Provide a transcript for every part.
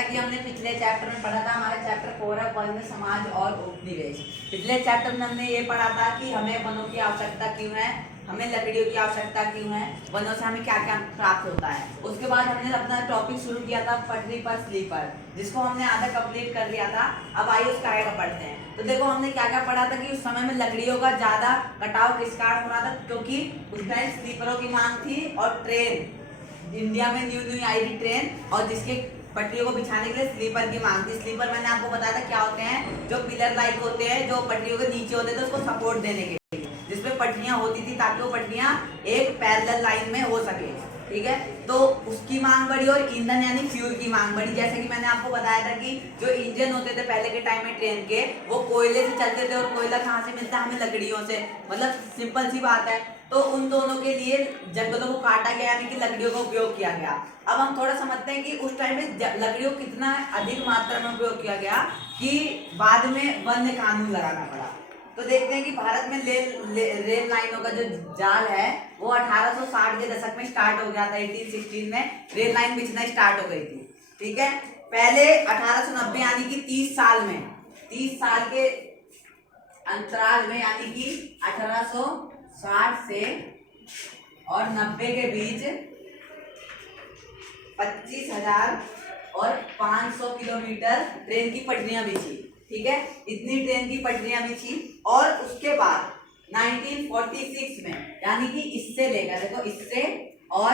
जैसा कि हमने पिछले चैप्टर में पढ़ा था, हमारा चैप्टर 4 है वन, समाज और उपनिवेश। पिछले चैप्टर में हमने ये पढ़ा था कि हमें वनों की आवश्यकता क्यों है, हमें लकड़ियों की आवश्यकता क्यों है, वनों से हमें क्या क्या प्राप्त होता है। उसके बाद हमने अपना टॉपिक शुरू किया था पटरी पर स्लीपर, जिसको हमने आधा कंप्लीट कर लिया था। अब आइए उसका आगे पढ़ते हैं। तो देखो हमने क्या क्या पढ़ा था कि उस समय में लकड़ियों का ज्यादा कटाव किस कारण हो रहा था, क्योंकि उस टाइम स्लीपरों की मांग थी और ट्रेन इंडिया में न्यू न्यू आई थी ट्रेन, और जिसके पटरियों को बिछाने के लिए स्लीपर की मांग थी। स्लीपर मैंने आपको बताया था क्या होते हैं, जो पिलर लाइक होते हैं, जो पटरियों के नीचे होते थे उसको सपोर्ट देने के लिए, जिसपे पटरियां होती थी ताकि वो पटरियां एक पैरेलल लाइन में हो सके। ठीक है, तो उसकी मांग बढ़ी और ईंधन यानी फ्यूल की मांग बढ़ी। जैसे कि मैंने आपको बताया था कि जो इंजन होते थे पहले के टाइम में ट्रेन के, वो कोयले से चलते थे, और कोयला कहाँ से मिलता है हमें, लकड़ियों से। मतलब सिंपल सी बात है। तो उन दोनों के लिए जंगलों को काटा गया, यानी कि लकड़ियों का उपयोग किया गया। अब हम थोड़ा समझते हैं कि उस टाइम में लकड़ियों कितना अधिक मात्रा में उपयोग किया गया कि बाद में वन्य कानून लगाना पड़ा। तो देखते हैं कि भारत में रेल लाइनों का जो जाल है वो 1860 के दशक में स्टार्ट हो गया था। 1816 में रेल लाइन बिछना स्टार्ट हो गई थी। ठीक है, पहले 1890 यानी कि 30 साल में, 30 साल के अंतराल में, यानी कि 1860 से और 90 के बीच 25,000 और 500 किलोमीटर ट्रेन की पटरियां बिछी। ठीक है, इतनी ट्रेन की पटरियां बिछी। और उसके बाद 1946 में, यानी कि इससे लेकर, देखो इससे और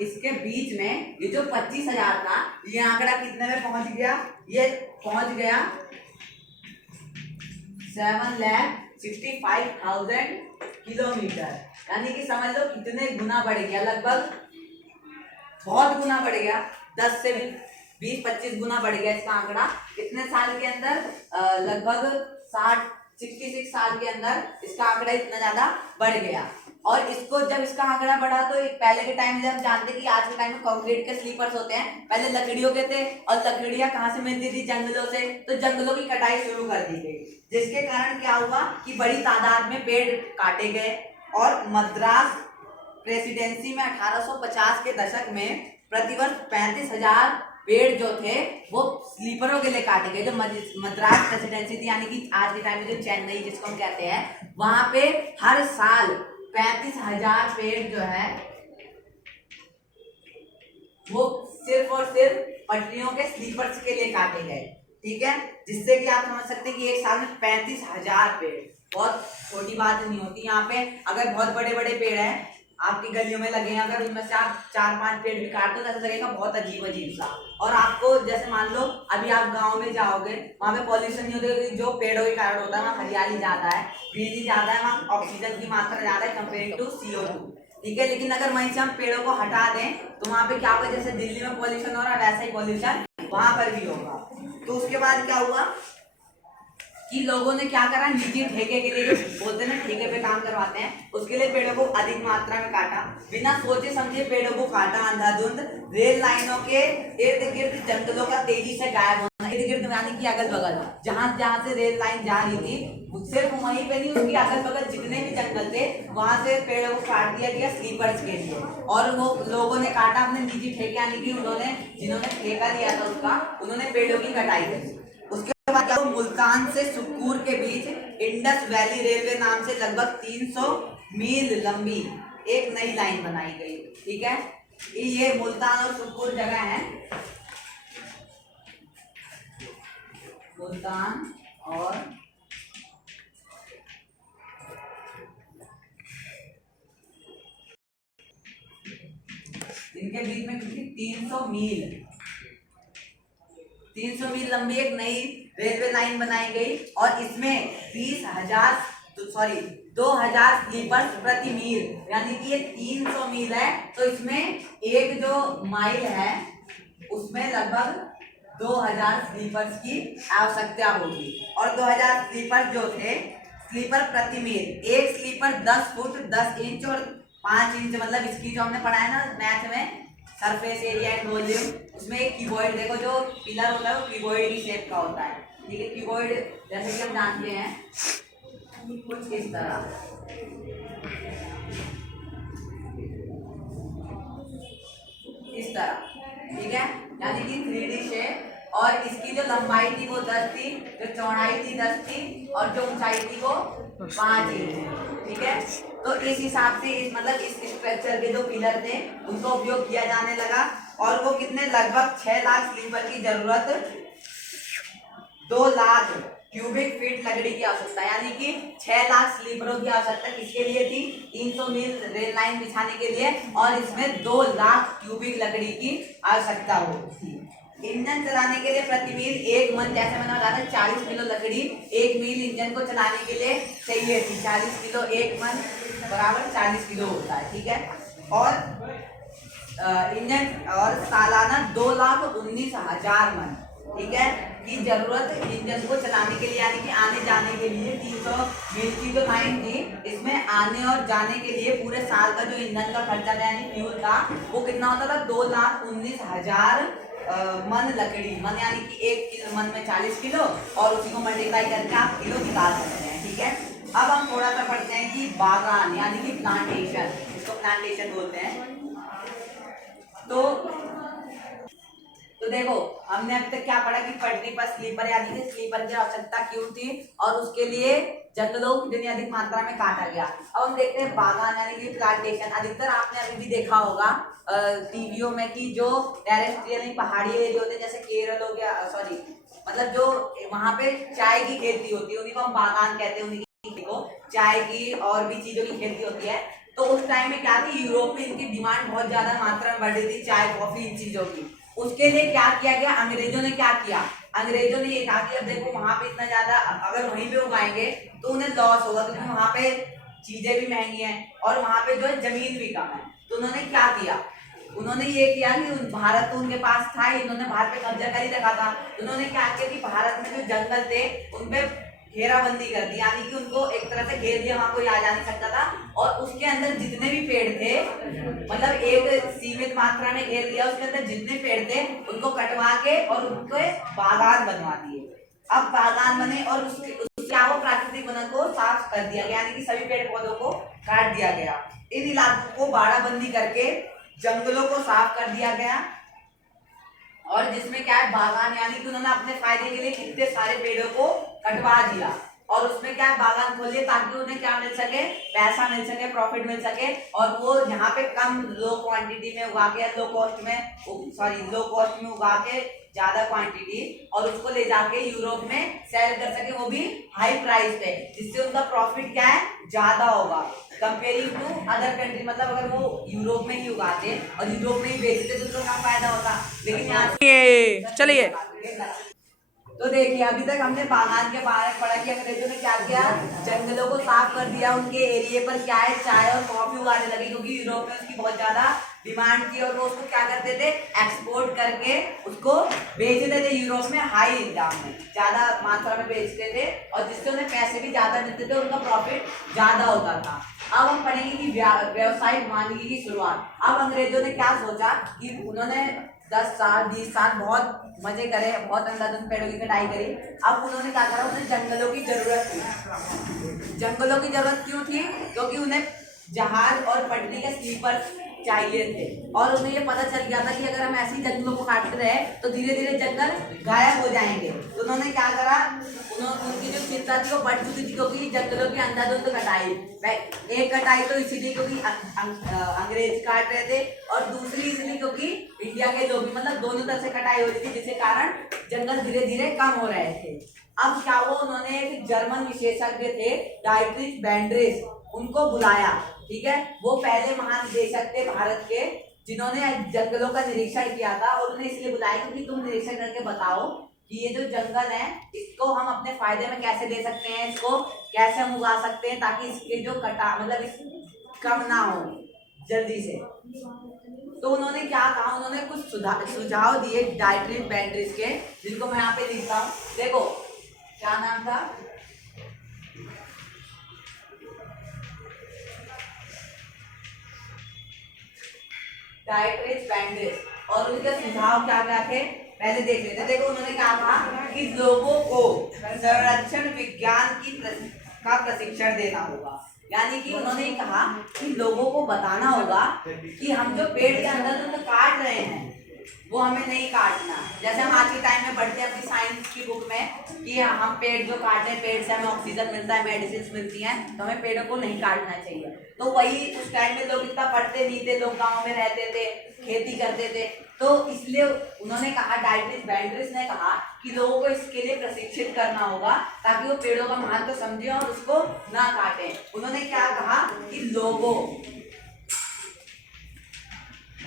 इसके बीच में ये जो 25,000 था, ये आंकड़ा कितने में पहुंच गया, ये पहुंच गया 7,65,000 किलोमीटर। यानी कि समझ लो कितने गुना बढ़ गया, लगभग बहुत गुना बढ़ गया, 10 से 20-25 गुना बढ़ गया इसका आंकड़ा। कितने साल के अंदर, लगभग 66 साल के अंदर इसका आंकड़ा इतना ज्यादा बढ़ गया। और इसको जब इसका आंकड़ा बढ़ा तो पहले के टाइम में हम जानते हैं कि आज के टाइम में कंक्रीट के स्लीपर्स होते हैं, पहले लकड़ियों के थे, और लकड़ियां कहाँ से मिलती थी, जंगलों से। तो जंगलों की कटाई शुरू कर दी गई, जिसके कारण क्या हुआ कि बड़ी तादाद में पेड़ काटे गए। और मद्रास प्रेसिडेंसी में 1850 के दशक में प्रतिवर्ष 35,000 पेड़ जो थे वो स्लीपरों के लिए काटे गए। जो मद्रास प्रेसिडेंसी थी, यानी कि आज के टाइम में जो चेन्नई जिसको हम कहते हैं, वहां पे हर साल 35,000 पेड़ जो है वो सिर्फ और सिर्फ पटरियों के स्लीपर्स के लिए काटे गए। ठीक है, जिससे कि आप समझ सकते हैं कि एक साल में 35,000 पेड़ बहुत छोटी बात नहीं होती। यहाँ पे अगर बहुत बड़े बड़े पेड़ हैं आपकी गलियों में लगे हैं, अगर उनमें से आप 4-5 पेड़ भी काट दो तो ऐसा लगेगा बहुत अजीब अजीब सा। और आपको जैसे मान लो अभी आप गांव में जाओगे, वहां पे पॉल्यूशन नहीं होता, जो पेड़ों के कारण होता है, वहाँ हरियाली ज्यादा है, ग्रीनरी ज्यादा है, वहाँ ऑक्सीजन की मात्रा ज्यादा है कंपेयर टू CO2। ठीक है, लेकिन अगर वहीं से हम पेड़ों को हटा दें तो वहां पे क्या होगा, जैसे दिल्ली में पॉल्यूशन हो रहा है वैसा ही पॉल्यूशन वहां पर भी होगा। तो उसके बाद क्या हुआ कि लोगों ने क्या करा, निजी ठेके के लिए, बोलते हैं ना ठेके पे काम करवाते हैं, उसके लिए पेड़ों को अधिक मात्रा में काटा, बिना सोचे समझे पेड़ों को काटा अंधाधुंध। रेल लाइनों के इर्द गिर्द जंगलों का तेजी से गायब होना, इर्द गिर्द यानी कि अगल बगल, जहां जहां से रेल लाइन जा रही थी सिर्फ वहीं पे नहीं, उसकी अगल बगल जितने भी जंगल थे वहां से पेड़ों को काट दिया गया स्लीपर्स के लिए। और वो लोगों ने काटा अपने निजी ठेके, यानी कि उन्होंने, जिन्होंने ठेका लिया था उसका, उन्होंने पेड़ों की कटाई करी। उसके बाद क्या, मुल्तान से सुक्कूर के बीच इंडस वैली रेलवे नाम से लगभग 300 मील लंबी एक नई लाइन बनाई गई। ठीक है, ये मुल्तान और सुक्कूर जगह है, मुल्तान और इनके बीच में कितनी 300 मील लंबी एक नई रेलवे लाइन बनाई गई। और इसमें 2,000 स्लीपर्स प्रति मील, यानी कि ये 300 मील है, तो इसमें एक जो माइल है उसमें लगभग 2,000 स्लीपर्स की आवश्यकता होगी। और 2,000 स्लीपर जो थे, स्लीपर प्रति मील, एक स्लीपर 10 फुट 10 इंच और 5 इंच, मतलब इसकी जो हमने पढ़ा है ना मैथ में, सरफेस एरिया एंड वॉल्यूम, उसमें एक क्यूबॉइड, देखो जो पिलर होता है वो क्यूबॉइड की शेप का होता है। ठीक है, क्यूबॉइड जैसे कि हम जानते हैं कुछ इस तरह, इस तरह। ठीक है, यानी कि 3D शेप और इसकी जो लंबाई थी वो 10 थी, जो चौड़ाई थी 10 थी, और जो ऊंचाई थी वो 5 इंच थी। ठीक है, तो इस हिसाब से मतलब इस स्ट्रक्चर के जो पिलर थे उनका उपयोग किया जाने लगा। और वो कितने, लगभग 6 लाख स्लीपर की जरूरत, 2 लाख क्यूबिक फीट लकड़ी की आवश्यकता, यानी कि 6 लाख स्लीपरों की आवश्यकता किसके लिए थी, 300 मील रेल लाइन बिछाने के लिए, और इसमें 2 लाख क्यूबिक लकड़ी की आवश्यकता होती थी। इंजन चलाने के लिए प्रति मील 1 मन, जैसे मैंने बताया 40 किलो लकड़ी 1 मील इंजन को चलाने के लिए चाहिए थी। 40 किलो 1 मन बराबर 40 किलो होता है। ठीक है, और इंजन और सालाना 2,19,000 मन, ठीक है, की जरूरत इंजन को चलाने के लिए, यानी कि आने जाने के लिए 300 मील की जो लाइन थी, इसमें आने और जाने के लिए पूरे साल का जो ईंधन का खर्चा था यानी फ्यूल था वो कितना होता था, 2,19,000 मन लकड़ी। मन यानी कि 1 मन में 40 किलो, और उसी को मल्टीप्लाई करके आप किलो निकाल सकते हैं। ठीक है, अब हम थोड़ा सा पढ़ते हैं कि बागान यानी कि प्लांटेशन, इसको प्लांटेशन बोलते हैं। तो देखो, हमने अभी तक क्या पढ़ा कि पटरी पर स्लीपर यानी कि स्लीपर की आवश्यकता क्यों थी, और उसके लिए जंगलों को कितनी अधिक मात्रा में काटा गया। अब हम देखते हैं बागान यानी कि प्लांटेशन। अधिकतर आपने अभी भी देखा होगा टीवियों में कि जो टेरेस्ट्रियल पहाड़ी एरिया होते हैं, जैसे केरल हो गया, सॉरी मतलब जो वहां पे चाय की खेती होती है उन्हीं को हम बागान कहते हैं, उन्हीं की को चाय की और भी चीजों की खेती होती है। तो उस टाइम में क्या थी, यूरोप में इनकी डिमांड बहुत ज्यादा मात्रा में बढ़ रही थी, चाय कॉफी इन चीजों की। उसके लिए क्या किया गया, अंग्रेजों ने क्या किया, अंग्रेजों ने ये कहा कि अब देखो वहां पे इतना ज्यादा अगर वहीं पे उगाएंगे तो उन्हें लॉस होगा, क्योंकि वहां पे चीजें भी महंगी हैं और वहां पे जो है जमीन भी कम है। तो उन्होंने क्या किया, उन्होंने ये किया कि भारत तो उनके पास था ही, उन्होंने भारत पे कब्जा कर ही रखा था। उन्होंने क्या किया कि भारत में जो जंगल थे उनपे घेराबंदी कर दी, यानी कि उनको एक तरह से घेर दिया, वहां कोई आ जा नहीं सकता था। और उसके अंदर जितने भी पेड़ थे, मतलब एक सीमित मात्रा में घेर दिया, उसके अंदर जितने पेड़ थे उनको कटवा के और उनको बागान बनवा दिए। अब बागान बने और उसके क्या वो प्राकृतिक वन को साफ कर दिया गया, यानी कि सभी पेड़ पौधों को काट दिया गया। इन इलाकों को बाड़ाबंदी करके जंगलों को साफ कर दिया गया, और जिसमें क्या है बागान, यानी कि उन्होंने अपने फायदे के लिए कितने सारे पेड़ों को कटवा दिया, और उसमें क्या है बागान खोले ताकि उन्हें क्या मिल सके, पैसा मिल सके, प्रॉफिट मिल सके, और वो यहाँ पे कम लो क्वांटिटी में उगा के, लो कॉस्ट में उगा के ज्यादा क्वांटिटी, और उसको ले जाके यूरोप में सेल कर सके, वो भी हाई प्राइस पे, जिससे उनका प्रॉफिट क्या है, ज्यादा होगा कंपेयरिंग टू अदर कंट्री। मतलब अगर वो यूरोप में ही उगाते और यूरोप में ही बेचते तो उनको कम फायदा होता, लेकिन यहाँ चलिए। तो देखिए, अभी तक हमने बागान के बारे में पढ़ा कि अंग्रेजों ने क्या किया, जंगलों को साफ कर दिया, उनके एरिया पर क्या है चाय और कॉफी उगाने लगे, क्योंकि यूरोप में उसकी बहुत ज्यादा डिमांड थी, और वो उसको क्या करते थे, एक्सपोर्ट करके उसको बेचते थे यूरोप में हाई दाम में, ज्यादा मात्रा में बेचते थे, और जिससे उन्हें पैसे भी ज्यादा मिलते थे, उनका प्रॉफिट ज्यादा होता था। अब हम पढ़ेंगे कि व्यावसायिक वानिकी की शुरुआत। अब अंग्रेजों ने क्या सोचा कि उन्होंने 10 साल 20 साल बहुत मजे करे, बहुत अंधाधुंध पेड़ों की कटाई करी। अब उन्होंने क्या करा, उन्हें जंगलों की जरूरत थी। जंगलों की जरूरत क्यों थी, क्योंकि उन्हें जहाज और पटरी के स्लीपर चाहिए थे, और उन्हें ये पता चल गया था कि अगर हम ऐसे ही जंगलों को काटते रहे तो धीरे धीरे जंगल गायब हो जाएंगे। तो उन्होंने क्या करा, उनकी जो चिंता थी वो बढ़ चुकी थी, क्योंकि जंगलों की अंधाधुंध कटाई, एक कटाई तो इसीलिए क्योंकि अंग्रेज काट रहे थे, और दूसरी इसलिए क्योंकि इंडिया के लोग, मतलब दोनों तरफ से कटाई हो रही थी, जिसके कारण जंगल धीरे धीरे कम हो रहे थे। अब क्या हुआ, उन्होंने एक जर्मन विशेषज्ञ थे डाइट्रिच बैंड्रेस, उनको बुलाया। ठीक है, वो पहले महानिदेशक थे भारत के, जिन्होंने जंगलों का निरीक्षण किया था, और उन्हें इसलिए बुलाया क्योंकि तुम निरीक्षण करके बताओ कि ये जो जंगल है इसको हम अपने फायदे में कैसे ले सकते हैं, इसको कैसे हम उगा सकते हैं ताकि इसके जो मतलब इस कम ना हो जल्दी से। तो उन्होंने क्या कहा, उन्होंने कुछ सुझाव दिए डाइट्रिच बैंड्रेस के, जिनको मैं यहाँ पे लिखता हूँ। देखो क्या नाम था, डाइट्रिच बैंड्रेस, और उनके सुझाव क्या क्या थे पहले देख लेते हैं। देखो उन्होंने क्या कहा कि लोगों को संरक्षण विज्ञान का प्रशिक्षण देना होगा, यानी कि उन्होंने कहा कि लोगों को बताना होगा कि हम जो पेड़ के अंदर तो काट रहे हैं, वो हमें नहीं काटना। जैसे हम आज के टाइम में पढ़ते हैं अपनी साइंस की बुक में कि हम पेड़ जो काटे हैं, पेड़ से हमें ऑक्सीजन मिलता है, मेडिसिन मिलती हैं, तो हमें पेड़ों को नहीं काटना चाहिए। तो वही उस टाइम में लोग इतना पढ़ते नहीं थे, लोग गाँव में रहते थे, खेती करते थे, तो इसलिए उन्होंने कहा, डायटरीज बैंड्रिस ने कहा कि लोगों को इसके लिए प्रशिक्षित करना होगा ताकि वो पेड़ों का महत्व समझें और उसको ना काटें। उन्होंने क्या कहा कि लोगों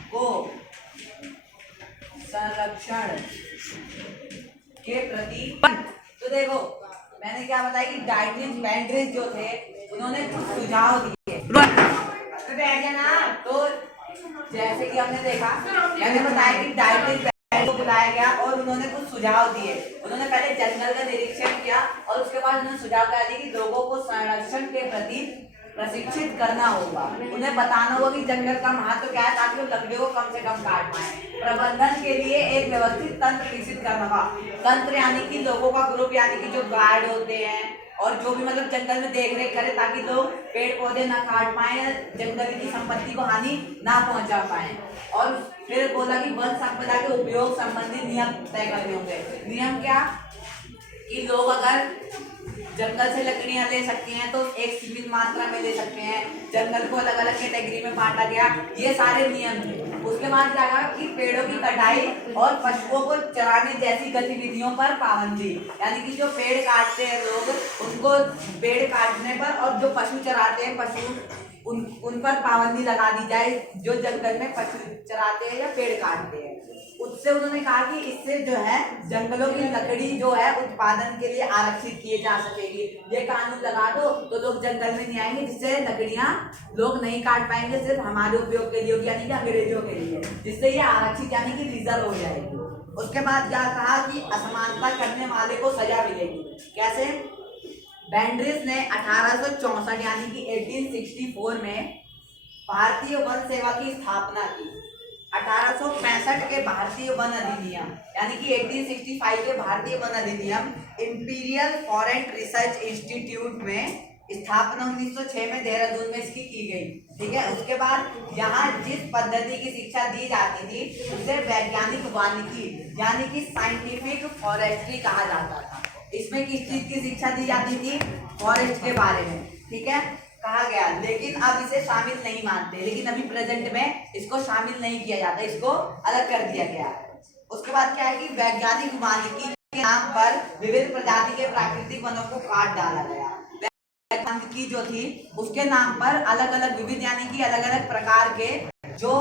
को संरक्षण के प्रति, तो देखो मैंने क्या बताया कि डायटरीज बैंड्रिस जो थे उन्होंने कुछ सुझाव दिए। तो जैसे कि हमने देखा, मैंने बताया कि डायटरीज को बुलाया गया और उन्होंने कुछ सुझाव दिए। उन्होंने पहले जंगल का निरीक्षण किया और उसके बाद उन्होंने सुझाव क्या दिए कि लोगों को संरक्षण के प्रति प्रशिक्षित करना होगा, उन्हें बताना होगा कि जंगल का महत्व क्या है ताकि वो लकड़ियों को कम से कम काट पाए। प्रबंधन के लिए एक व्यवस्थित तंत्र विकसित करना होगा। तंत्र यानी कि लोगों का ग्रुप, यानी कि जो गार्ड होते हैं और जो भी मतलब जंगल में देख रेख करे ताकि लोग पेड़ पौधे ना काट पाए, जंगल की संपत्ति को हानि ना पहुंचा पाए। और फिर बोला कि वन संपदा के उपयोग संबंधी नियम तय करने होंगे। नियम क्या कि लोग अगर जंगल से लकड़ियां ले सकती हैं तो एक सीमित मात्रा में ले सकते हैं, जंगल को अलग अलग कैटेगरी में बांटा गया, ये सारे नियम थे। उसके बाद क्या कहा कि पेड़ों की कटाई और पशुओं को चराने जैसी गतिविधियों पर पाबंदी, यानी कि जो पेड़ काटते हैं लोग उनको पेड़ काटने पर, और जो पशु चराते हैं पशु उन पर पाबंदी लगा दी जाए, जो जंगल में पशु चराते हैं या पेड़ काटते हैं। उससे उन्होंने कहा कि इससे जो है जंगलों की लकड़ी जो है उत्पादन के लिए आरक्षित किए जा सकेगी। ये कानून लगा दो तो लोग जंगल में नहीं आएंगे, जिससे लकड़ियां लोग नहीं काट पाएंगे, सिर्फ हमारे उपयोग के लिए होगी, यानी कि अंग्रेजों के लिए, जिससे ये आरक्षित यानी कि रिजर्व हो जाएगी। उसके बाद क्या कहा कि असमानता करने वाले को सजा मिलेगी। कैसे? बैंड्रिस ने 1864 यानी कि 1864 में भारतीय वन सेवा की स्थापना की। 1865 के भारतीय वन अधिनियम यानी कि 1865 के भारतीय वन अधिनियम इंपीरियल फॉरेस्ट रिसर्च इंस्टीट्यूट में स्थापना 1906 में देहरादून में इसकी की गई। ठीक है। उसके बाद यहाँ जिस पद्धति की शिक्षा दी जाती थी उसे वैज्ञानिक वानिकी यानी कि साइंटिफिक फॉरेस्ट्री कहा जाता था। इसमें किस चीज की शिक्षा दी जाती थी? फॉरेस्ट के बारे में। ठीक है, कहा गया। लेकिन अब इसे शामिल नहीं मानते, लेकिन अभी प्रेजेंट में इसको शामिल नहीं किया जाता, इसको अलग कर दिया गया। उसके बाद क्या है कि वैज्ञानिक वानिकी के नाम पर विभिन्न प्रजाति के प्राकृतिक वनों को काट डाला गया। वानिकी जो थी उसके नाम पर अलग अलग विविध यानी कि अलग अलग प्रकार के जो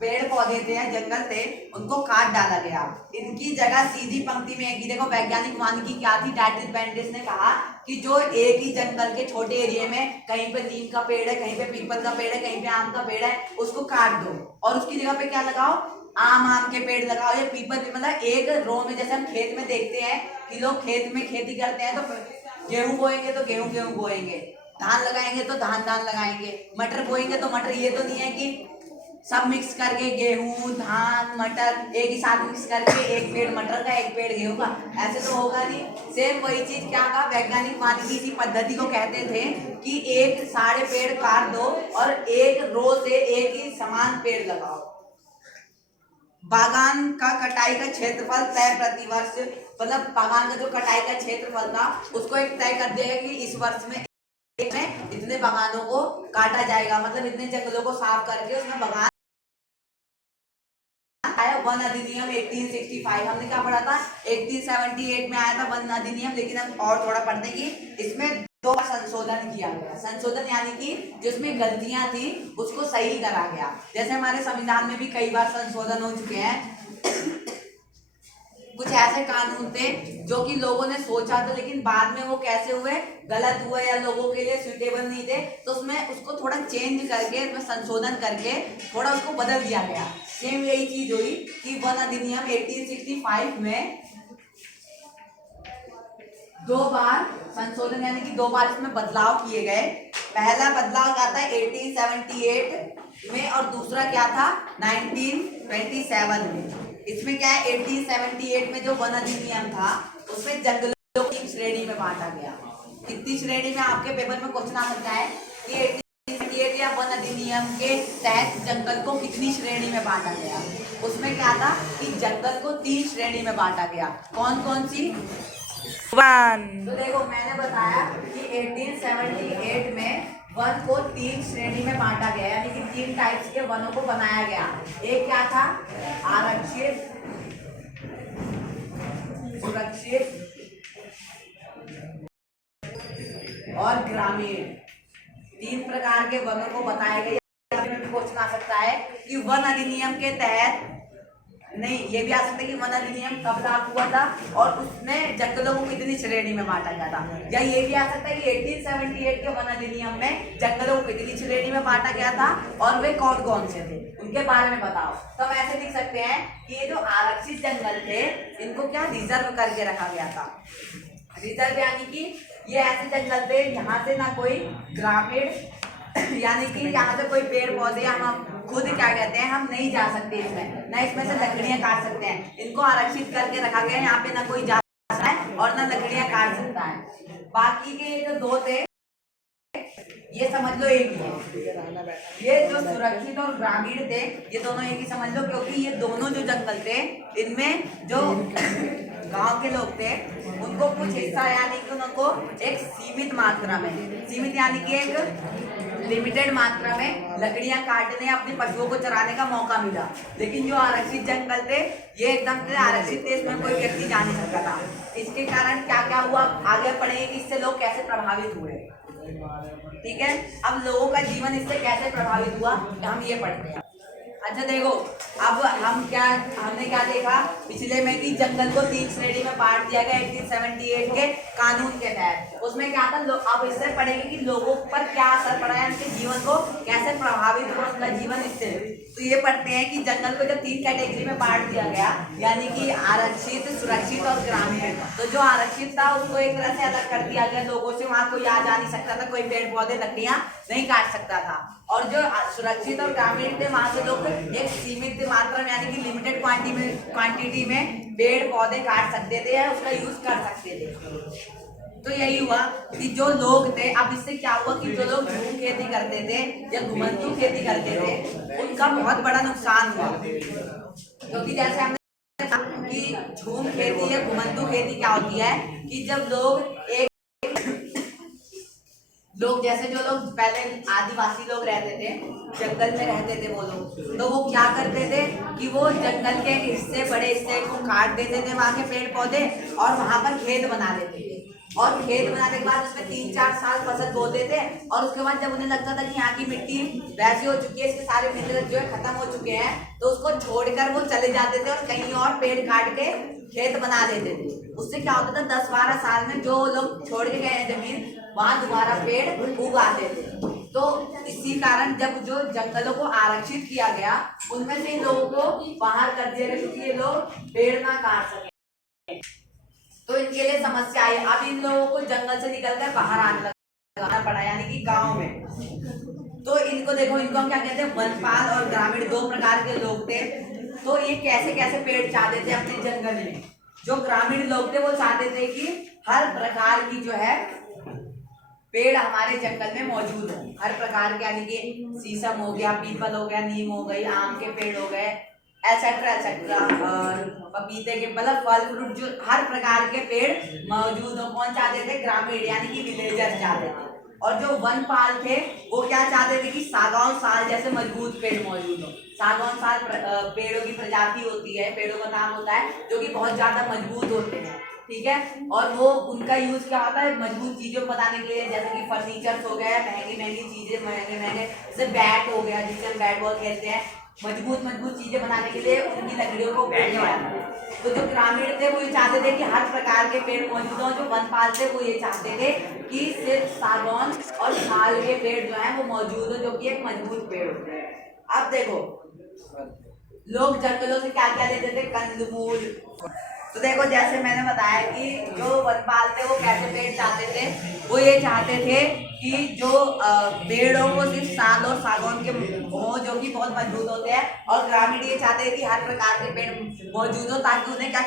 पेड़ पौधे थे या जंगल थे उनको काट डाला गया। इनकी जगह सीधी पंक्ति में एक ही देखो वैज्ञानिक वानिकी क्या थी? डायटरीज बैंड्रिस ने कहा कि जो एक ही जंगल के छोटे एरिया में कहीं पे नीम का पेड़ है, कहीं पे पीपल का पेड़ है, कहीं पे आम का पेड़ है, उसको काट दो और उसकी जगह पे क्या लगाओ? आम के पेड़ लगाओ या पीपल भी। मतलब एक रो में, जैसे हम खेत में देखते हैं कि लोग खेत में खेती करते हैं तो गेहूं बोएंगे तो गेहूं बोएंगे, धान लगाएंगे तो धान लगाएंगे, मटर बोएंगे तो मटर। ये तो नहीं है कि सब मिक्स करके गेहूं धान मटर एक ही साथ मिक्स करके एक पेड़ मटर का एक पेड़ गेहूं का, ऐसे तो होगा नहीं। सेम वही चीज क्या कहा? वैज्ञानिक वानिकी इसी पद्धति को कहते थे कि एक सारे पेड़ काट दो और एक रो से एक ही समान पेड़ लगाओ। बागान का कटाई का क्षेत्रफल तय प्रतिवर्ष, मतलब बागान का जो कटाई का क्षेत्रफल था उसको एक तय कर दिया कि इस वर्ष में इतने बागानों को काटा जाएगा, मतलब इतने जंगलों को साफ करके उसमें बागान आया। वन अधिनियम 1865 हमने क्या पढ़ा था? 1878 में आया था वन अधिनियम, लेकिन हम और थोड़ा पढ़ते हैं कि इसमें 2 बार संशोधन किया गया। संशोधन यानी कि जिसमें गलतियां थी उसको सही करा गया। जैसे हमारे संविधान में भी कई बार संशोधन हो चुके हैं। कुछ ऐसे कानून थे जो कि लोगों ने सोचा था लेकिन बाद में वो कैसे हुए? गलत हुए या लोगों के लिए सुटेबल नहीं थे, तो उसमें उसको थोड़ा चेंज करके उसमें संशोधन करके थोड़ा उसको बदल दिया गया। सेम यही चीज हुई कि वन अधिनियम 1865 में 2 बार संशोधन यानी कि 2 बार इसमें बदलाव किए गए। पहला बदलाव क्या था? 1878 में और दूसरा क्या था? 1927 में। इसमें क्या है? 1878 में जो वन अधिनियम था उसमें जंगलों की श्रेणी में बांटा गया। कितनी श्रेणी में? आपके पेपर में क्वेश्चन आ सकता है कि 1878 या वन वन अधिनियम के तहत जंगल को कितनी श्रेणी में बांटा गया। उसमें क्या था कि जंगल को 3 श्रेणी में बांटा गया। कौन कौन सी? तो देखो मैंने बताया कि 1878 में वन को 3 श्रेणी में बांटा गया, यानी कि 3 टाइप्स के वनों को बनाया गया। एक क्या था? आरक्षित, सुरक्षित और ग्रामीण। 3 प्रकार के वनों को बताया गया। क्वेश्चन आ सकता है कि वन अधिनियम के तहत, नहीं ये भी आ सकता है कि वन अधिनियम कब लागू हुआ था और उसने जंगलों को कितनी श्रेणी में बांटा गया था। या ये भी आ सकता है कि 1878 के वन अधिनियम में जंगलों को कितनी श्रेणी में बांटा गया था और वे कौन कौन से थे, उनके बारे में बताओ। तो हम ऐसे लिख सकते हैं कि ये जो आरक्षित जंगल थे इनको क्या रिजर्व करके रखा गया था। रिजर्व यानी कि ये ऐसे जंगल थे यहाँ से ना कोई ग्रामीण यानी कि यहाँ से कोई पेड़ पौधे हम खुद क्या कहते हैं हम नहीं जा सकते इसमें, ना इसमें से लकड़ियां काट सकते हैं। इनको आरक्षित करके रखा गया है, यहाँ पे ना कोई जा सकता है और ना लकड़ियां काट सकता है। बाकी के जो 2 थे ये समझ लो एक ही है। ये जो सुरक्षित और ग्रामीण थे ये दोनों एक ही समझ लो, क्योंकि ये दोनों जो जंगल थे इनमें जो गांव के लोग थे उनको कुछ हिस्सा यानी कि उनको एक सीमित मात्रा में, सीमित यानी कि एक लिमिटेड मात्रा में लकड़ियां काटने अपने पशुओं को चराने का मौका मिला। लेकिन जो आरक्षित जंगल थे ये एकदम से आरक्षित थे, इसमें कोई व्यक्ति जा नहीं सकता था। इसके कारण क्या क्या हुआ आगे पढ़ेंगे कि इससे लोग कैसे प्रभावित हुए। ठीक है, अब लोगों का जीवन इससे कैसे प्रभावित हुआ हम ये पढ़ते हैं। अच्छा देखो, अब हमने क्या देखा पिछले में कि जंगल को 3 श्रेणी में बांट दिया गया 1878 के कानून के तहत। उसमें क्या था, अब इससे पढ़ेंगे कि लोगों पर क्या असर पड़ा है, उनके जीवन को कैसे प्रभावित हुआ उनका जीवन इससे। तो ये पढ़ते हैं कि जंगल को जब 3 कैटेगरी में बांट दिया गया, यानी कि आरक्षित, सुरक्षित और ग्रामीण। तो जो आरक्षित था उसको एक तरह से अलग कर दिया गया लोगों से, वहां कोई आ जा नहीं सकता था, कोई पेड़ पौधे लकड़ियां नहीं काट सकता था। और जो सुरक्षित और ग्रामीण थे वहां से लोग एक सीमित मात्रा में यानी कि लिमिटेड क्वांटिटी में पेड़ पौधे काट सकते थे या उसका यूज कर सकते थे। तो यही हुआ कि जो लोग थे, अब इससे क्या हुआ कि जो लोग झूम खेती करते थे या घुमंतू खेती करते थे उनका बहुत बड़ा नुकसान हुआ। क्योंकि जैसे हमने कहा कि झूम खेती या घुमंतू खेती क्या होती है कि जब जैसे जो लोग पहले आदिवासी लोग रहते थे, जंगल में रहते थे वो लोग, तो वो क्या करते थे कि वो जंगल के हिस्से, बड़े हिस्से को काट देते थे वहां के पेड़ पौधे और वहां पर खेत बना देते थे। और खेत बनाने के बाद उसमें 3-4 साल फसल बोते थे और उसके बाद जब उन्हें लगता था कि यहाँ की मिट्टी वैसी हो चुकी है, इसके सारे मिनरल जो है खत्म हो चुके हैं, तो उसको छोड़कर वो चले जाते थे और कहीं और पेड़ काट के खेत बना देते थे। उससे क्या होता था 10-12 साल में जो लोग छोड़ के गए जमीन वहां दोबारा पेड़ उगाते थे। तो इसी कारण जब जो जंगलों को आरक्षित किया गया उनमें से लोगों को बाहर कर दिया गया क्योंकि ये लोग पेड़ ना काट सके, तो इनके लिए समस्या आई। अब इन लोगों को जंगल से निकलकर बाहर आना पड़ा, यानी कि गांव में। तो इनको देखो, इनको हम क्या कहते हैं, वनपाल और ग्रामीण 2 प्रकार के लोग थे। तो ये कैसे कैसे पेड़ चाहते थे अपने जंगल में। जो ग्रामीण लोग थे वो चाहते थे कि हर प्रकार की जो है पेड़ हमारे जंगल में मौजूद हो, हर प्रकार के, यानी कि शीशम हो गया, पीपल हो गया, नीम हो गई, आम के पेड़ हो गए, एटसेट्रा एटसेट्रा, पपीते के, मतलब फल फ्रूट, जो हर प्रकार के पेड़ मौजूद हो। कौन चाहते थे? ग्रामीण यानी कि विलेजर चाहते थे। और जो वनपाल थे वो क्या चाहते थे कि सागौन साल जैसे मजबूत पेड़ मौजूद हो। सागौन साल पेड़ों की प्रजाति होती है, पेड़ों का नाम होता है, जो कि बहुत ज्यादा मजबूत होते हैं। ठीक है, और वो उनका यूज क्या होता है मजबूत चीजों को बनाने के लिए, जैसे कि फर्नीचर हो गया, महंगी चीजें, महंगे जैसे बैट हो गया जिससे हम बैट बॉल खेलते हैं, मजबूत चीजें बनाने के लिए उनकी लकड़ियों को उपयोग किया जाता है। तो जो ग्रामीण थे वो ये चाहते थे कि हर प्रकार के पेड़ मौजूद हों। जो वनपाल थे वो ये चाहते थे कि सिर्फ सागौन और साल के पेड़ जो है वो मौजूद हो, जो कि एक मजबूत पेड़ होते हैं। अब देखो लोग जंगलों से क्या क्या लेते थे, कंदमूल। तो देखो जैसे मैंने बताया कि जो वनपाल थे वो कैसे पेड़ चाहते थे, वो ये चाहते थे कि जो पेड़ हो वो सिर्फ साल और सागौन के हो, जो कि बहुत मजबूत होते हैं। और ग्रामीण ये चाहते हैं कि हर प्रकार के पेड़ मौजूद हो ताकि उन्हें क्या